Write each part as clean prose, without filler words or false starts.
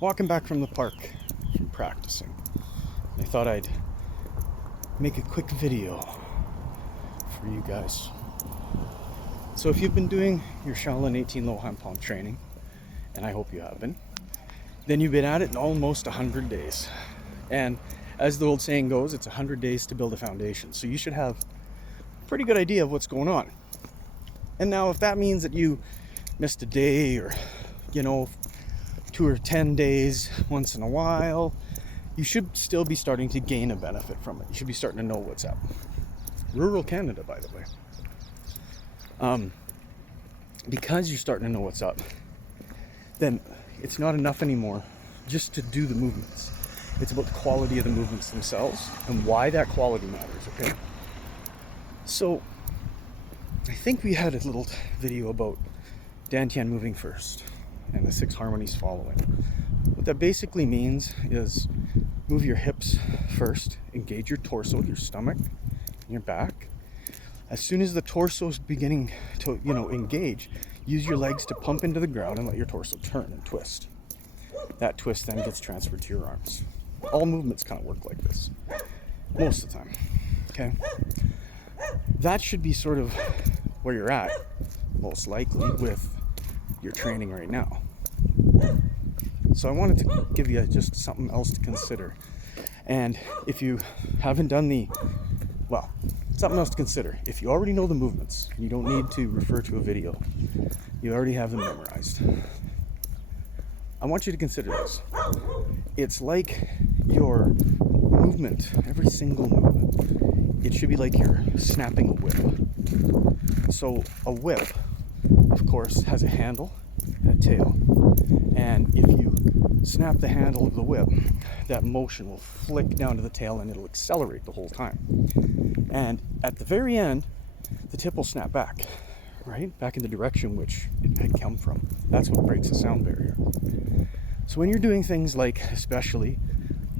walking back from the park from practicing. I thought I'd make a quick video for you guys. So if you've been doing your Shaolin 18 low hand palm training, and I hope you have been, then you've been at it in almost 100 days. And as the old saying goes, it's 100 days to build a foundation. So you should have a pretty good idea of what's going on. And now if that means that you missed a day or, 2 or 10 days once in a while, you should still be starting to gain a benefit from it. You should be starting to know what's up. Rural Canada, by the way. Because you're starting to know what's up, then it's not enough anymore just to do the movements. It's about the quality of the movements themselves and why that quality matters, okay? So, I think we had a little video about Dantian moving first and the 6 harmonies following. What that basically means is move your hips first, engage your torso, your stomach, and your back. As soon as the torso is beginning to, engage, use your legs to pump into the ground and let your torso turn and twist. That twist then gets transferred to your arms. All movements kind of work like this, most of the time, okay? That should be sort of where you're at, most likely, with your training right now. So I wanted to give you just something else to consider. And if you haven't done something else to consider. If you already know the movements, you don't need to refer to a video. You already have them memorized. I want you to consider this. It's like your movement, every single movement. It should be like you're snapping a whip. So a whip, of course, has a handle and a tail. And if you snap the handle of the whip, that motion will flick down to the tail and it'll accelerate the whole time. And at the very end, the tip will snap back, right? Back in the direction which it had come from. That's what breaks the sound barrier. So when you're doing things like, especially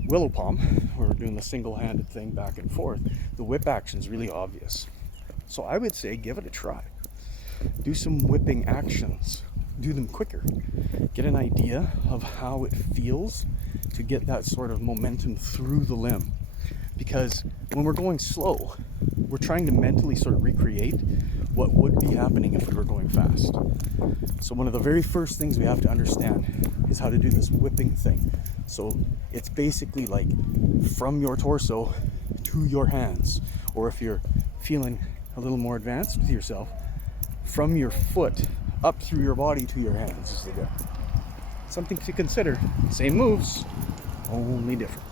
willow palm, where we're doing the single-handed thing back and forth, the whip action is really obvious. So I would say give it a try. Do some whipping actions. Do them quicker. Get an idea of how it feels to get that sort of momentum through the limb. Because when we're going slow, we're trying to mentally sort of recreate what would be happening if we were going fast. So one of the very first things we have to understand is how to do this whipping thing. So it's basically like from your torso to your hands, or if you're feeling a little more advanced with yourself, from your foot up through your body to your hands is the whip. Something to consider. Same moves, only different.